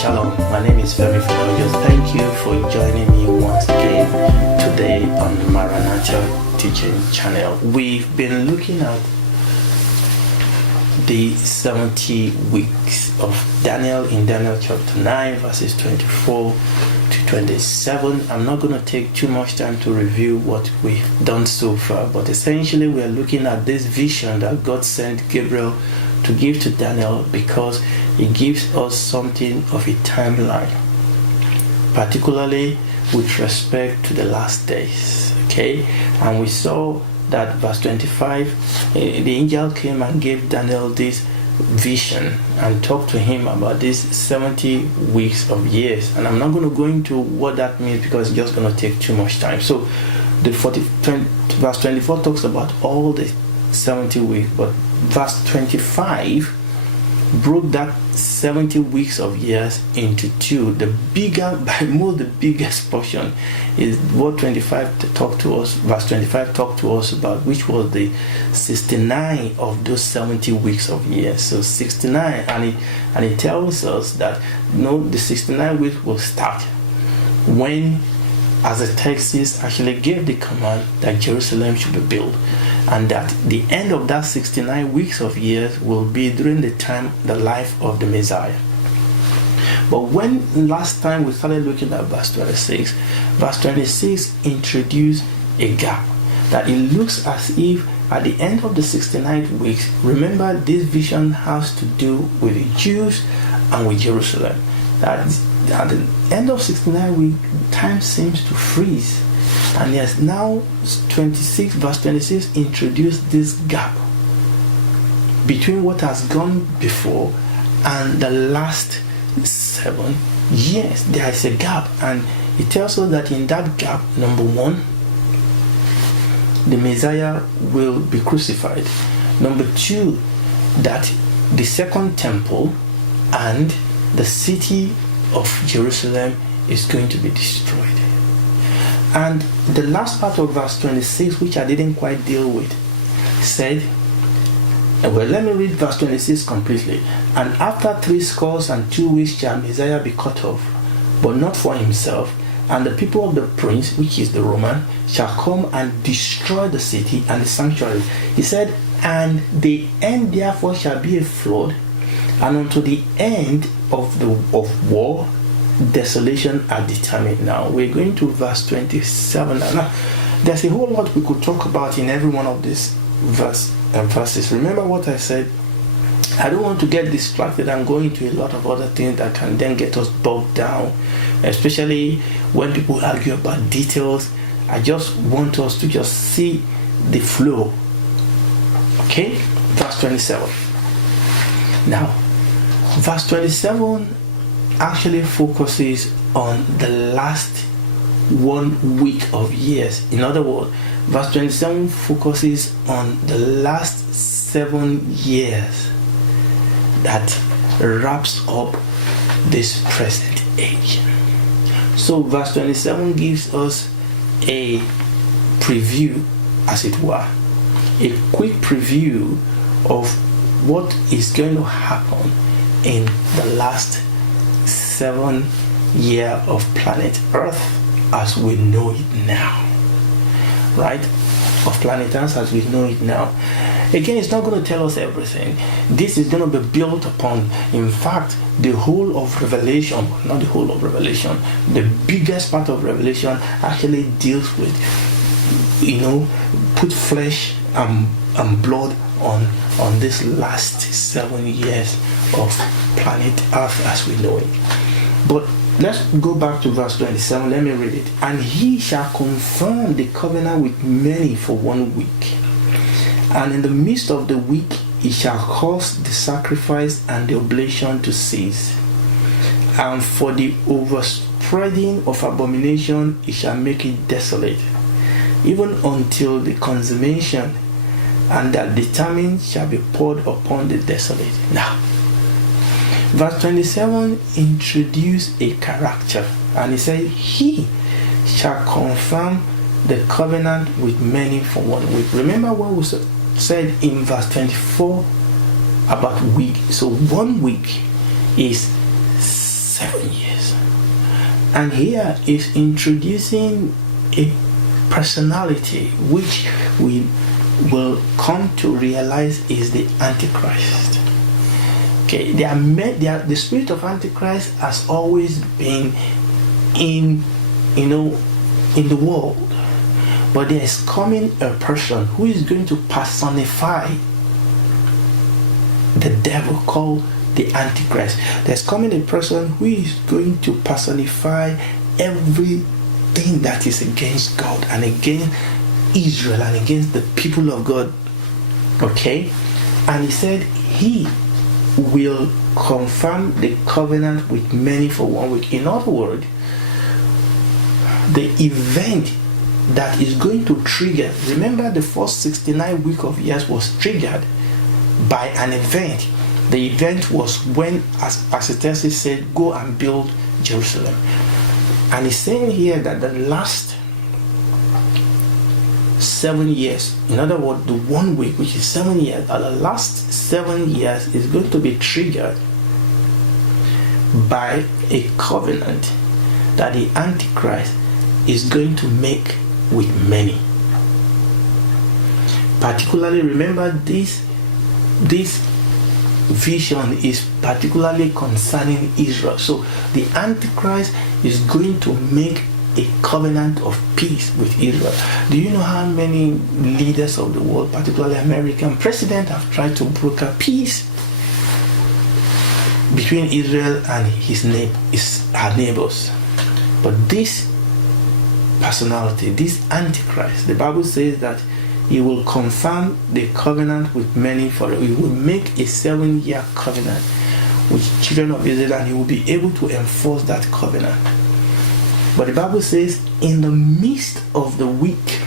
Shalom, my name is Femi Felonius. Thank you for joining me once again today on the Maranatha Teaching Channel. We've been looking at the 70 weeks of Daniel in Daniel chapter 9 verses 24 to 27. I'm not going to take too much time to review what we've done so far, but essentially we are looking at this vision that God sent Gabriel to give to Daniel, because it gives us something of a timeline, particularly with respect to the last days. Okay, and we saw that verse 25, the angel came and gave Daniel this vision and talked to him about these 70 weeks of years. And I'm not going to go into what that means because it's just going to take too much time. So the verse 24 talks about all the 70 weeks, but verse 25 broke that 70 weeks of years into two. The biggest portion is what 25 talked to us, verse 25 talked to us about, which was the 69 of those 70 weeks of years. So 69, and it tells us that the 69 weeks will start when, as the text says, actually gave the command that Jerusalem should be built, and that the end of that 69 weeks of years will be during the life of the Messiah. But when last time we started looking at verse 26 introduced a gap, that it looks as if at the end of the 69 weeks, remember this vision has to do with the Jews and with Jerusalem, that at the end of 69 weeks, time seems to freeze. And yes, now verse 26 introduced this gap between what has gone before and the last 7 years. There is a gap, and it tells us that in that gap, number one, the Messiah will be crucified. Number two, that the second temple and the city of Jerusalem is going to be destroyed. And the last part of verse 26, which I didn't quite deal with, said, well, let me read verse 26 completely. And after 62 weeks shall Messiah be cut off, but not for himself. And the people of the prince, which is the Roman, shall come and destroy the city and the sanctuary. He said, and the end therefore shall be a flood, and unto the end of war, desolation are determined. Now we're going to verse 27. Now, there's a whole lot we could talk about in every one of these verses. Remember what I said, I don't want to get distracted and go into a lot of other things that can then get us bogged down, especially when people argue about details. I just want us to just see the flow. Okay, verse 27. Now verse 27 actually focuses on the last 1 week of years. In other words, verse 27 focuses on the last 7 years that wraps up this present age. So verse 27 gives us a preview, as it were, a quick preview of what is going to happen in the last 7 year of planet Earth as we know it now. Right? Of planet Earth as we know it now. Again, it's not going to tell us everything. This is going to be built upon, in fact, the whole of Revelation, not the whole of Revelation, the biggest part of Revelation actually deals with, put flesh and blood on this last 7 years of planet Earth as we know it. But let's go back to verse 27. Let me read it. And he shall confirm the covenant with many for 1 week. And in the midst of the week, he shall cause the sacrifice and the oblation to cease. And for the overspreading of abomination, he shall make it desolate, even until the consummation, and that determined shall be poured upon the desolate. Now, verse 27 introduced a character, and he said, he shall confirm the covenant with many for 1 week. Remember what we said in verse 24 about week. So 1 week is 7 years. And here is introducing a personality which we will come to realize is the Antichrist. Okay, the spirit of Antichrist has always been in the world, but there is coming a person who is going to personify the devil, called the Antichrist. There's coming a person who is going to personify everything that is against God and against Israel and against the people of God. Okay, and he said he will confirm the covenant with many for 1 week. In other words, the event that is going to trigger, remember the first 69 week of years was triggered by an event. The event was when, as Artaxerxes said, go and build Jerusalem. And he's saying here that the last 7 years, in other words, the 1 week, which is 7 years, the last 7 years is going to be triggered by a covenant that the Antichrist is going to make with many. Particularly, remember this vision is particularly concerning Israel. So the Antichrist is going to make a covenant of peace with Israel. Do you know how many leaders of the world, particularly American president, have tried to broker peace between Israel and her neighbors? But this personality, this Antichrist, the Bible says that he will confirm the covenant with many for he will make a 7-year covenant with children of Israel, and he will be able to enforce that covenant. But the Bible says in the midst of the week,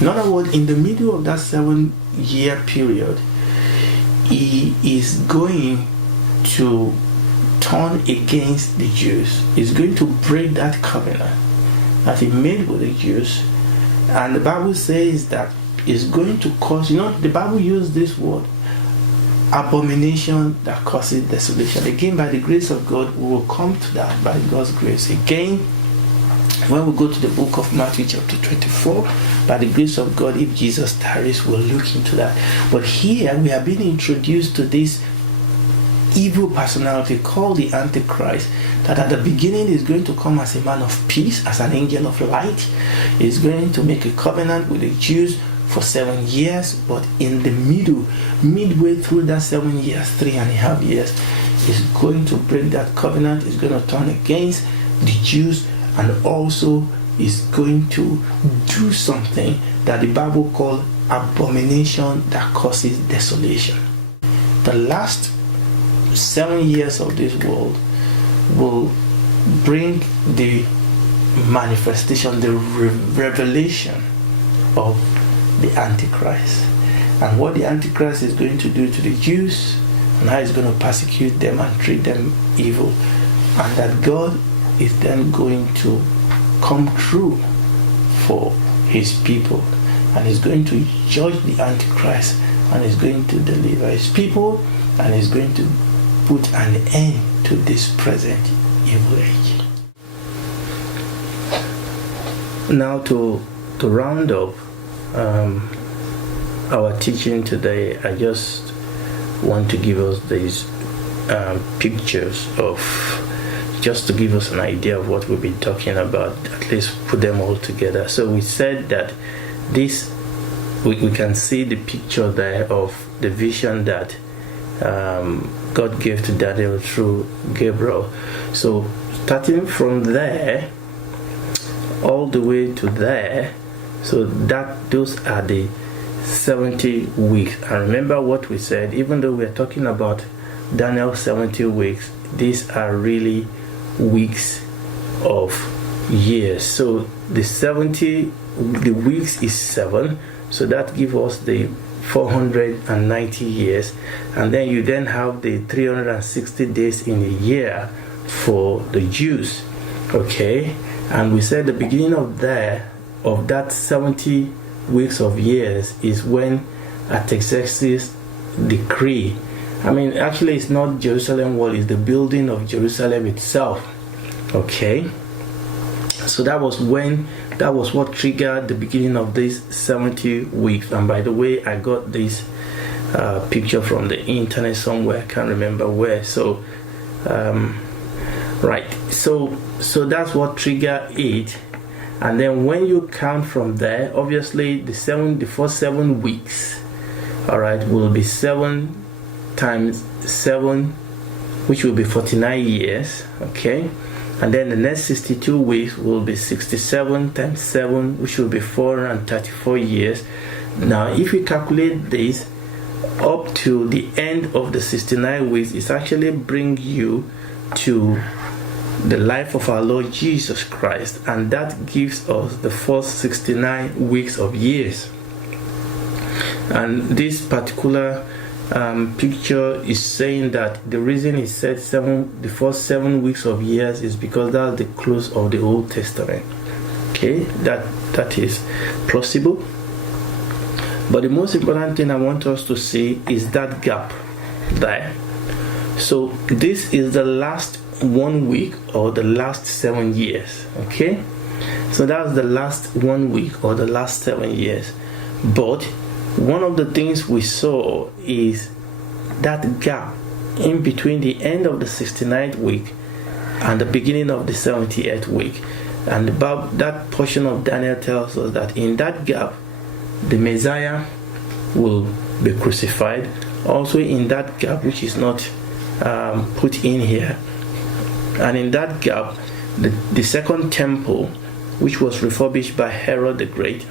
in other words, in the middle of that 7-year period, he is going to turn against the Jews. He's going to break that covenant that he made with the Jews. And the Bible says that it's going to cause, the Bible used this word, abomination that causes desolation. Again, by the grace of God, we will come to that by God's grace. Again, when we go to the book of Matthew chapter 24, by the grace of God, if Jesus tarries, we'll look into that. But here we are being introduced to this evil personality called the Antichrist, that at the beginning is going to come as a man of peace, as an angel of light. Is going to make a covenant with the Jews for 7 years, but in the midway through that 7 years, 3.5 years, is going to break that covenant, is going to turn against the Jews, and also is going to do something that the Bible calls abomination that causes desolation. The last 7 years of this world will bring the manifestation, the revelation of the Antichrist, and what the Antichrist is going to do to the Jews, and how he's going to persecute them and treat them evil, and that God is then going to come through for his people, and he's going to judge the Antichrist, and he's going to deliver his people, and he's going to put an end to this present evil age. Now to round up our teaching today, I just want to give us these pictures of, just to give us an idea of what we've been talking about, at least put them all together. So we said that this, we can see the picture there of the vision that God gave to Daniel through Gabriel. So starting from there all the way to there, so that those are the 70 weeks. And remember what we said, even though we're talking about Daniel's 70 weeks, these are really weeks of years. So the weeks is 7, so that gives us the 490 years, and then you then have the 360 days in a year for the Jews. Okay, and we said the beginning of that 70 weeks of years is when Artaxerxes decree I mean, actually, it's not Jerusalem wall, it's the building of Jerusalem itself. Okay, so that was what triggered the beginning of these 70 weeks. And by the way, I got this picture from the internet somewhere, I can't remember where. So right, so that's what triggered it. And then when you count from there, obviously the first 7 weeks, all right, will be 7 times 7, which will be 49 years. Okay, and then the next 62 weeks will be 67 times 7, which will be 434 years. Now if you calculate this up to the end of the 69 weeks, it actually brings you to the life of our Lord Jesus Christ, and that gives us the first 69 weeks of years. And this particular picture is saying that the reason it said the first 7 weeks of years is because that's the close of the Old Testament. Okay, that is plausible. But the most important thing I want us to see is that gap there. So this is the last 1 week or the last 7 years. Okay, so that's the last 1 week or the last 7 years. But one of the things we saw is that gap in between the end of the 69th week and the beginning of the 78th week. And about that portion of Daniel tells us that in that gap the Messiah will be crucified. Also in that gap, which is not put in here, and in that gap the second temple, which was refurbished by Herod the Great,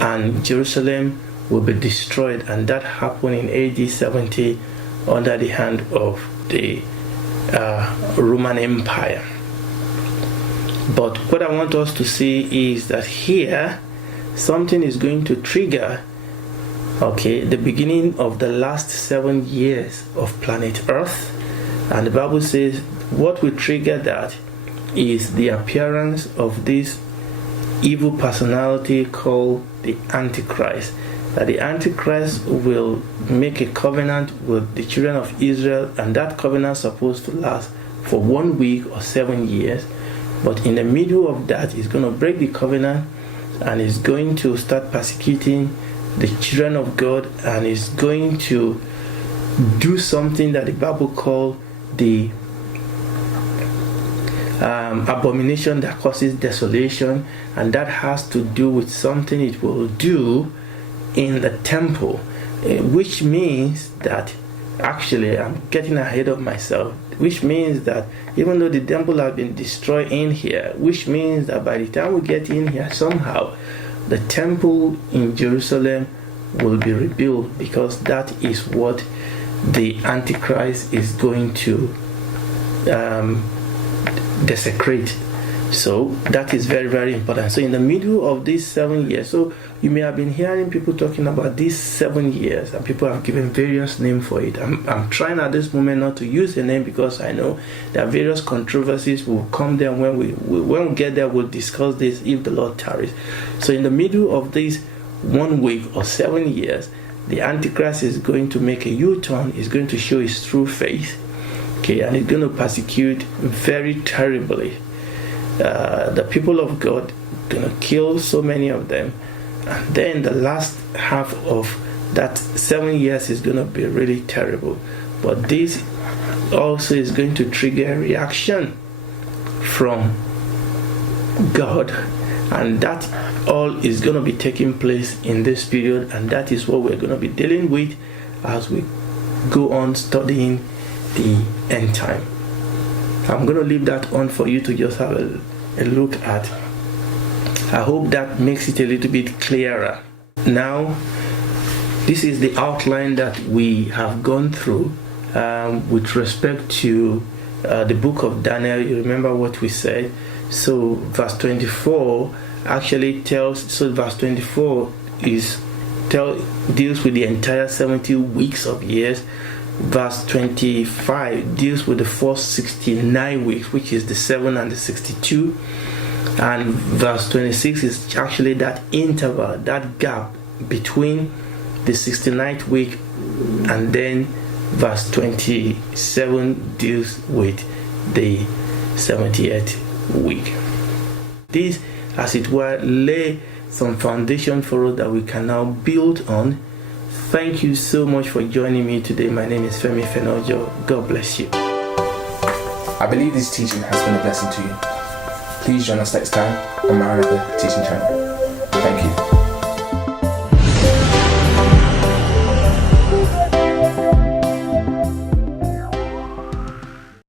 and Jerusalem will be destroyed, and that happened in AD 70 under the hand of the Roman Empire. But what I want us to see is that here something is going to trigger, okay, the beginning of the last 7 years of planet Earth. And the Bible says what will trigger that is the appearance of this evil personality called the Antichrist. That the Antichrist will make a covenant with the children of Israel, and that covenant is supposed to last for 1 week or 7 years. But in the middle of that, he's going to break the covenant and is going to start persecuting the children of God, and is going to do something that the Bible calls the abomination that causes desolation, and that has to do with something it will do in the temple, which means that, actually I'm getting ahead of myself, which means that even though the temple has been destroyed in here, which means that by the time we get in here, somehow the temple in Jerusalem will be rebuilt, because that is what the Antichrist is going to desecrate. So that is very, very important. So in the middle of these 7 years, so you may have been hearing people talking about these 7 years, and people have given various names for it. I'm trying at this moment not to use a name, because I know there are various controversies will come there. When we get there, we'll discuss this if the Lord tarries. So in the middle of this 1 week or 7 years, the Antichrist is going to make a U-turn, is going to show his true face, okay, and he's going to persecute very terribly the people of God, going to kill so many of them. And then the last half of that 7 years is going to be really terrible. But this also is going to trigger a reaction from God, and that all is going to be taking place in this period, and that is what we're going to be dealing with as we go on studying the end time. I'm going to leave that on for you to just have a look at. I hope that makes it a little bit clearer. Now, this is the outline that we have gone through with respect to the book of Daniel. You remember what we said? So verse 24 actually tells, so verse 24 deals with the entire 70 weeks of years. Verse 25 deals with the first 69 weeks, which is the 7 and the 62. And verse 26 is actually that interval, that gap between the 69th week and then verse 27 deals with the 70th week. This, as it were, lay some foundation for us that we can now build on. Thank you so much for joining me today. My name is Femi Fenojo. God bless you. I believe this teaching has been a blessing to you. Please join us next time on my other teaching channel. Thank you.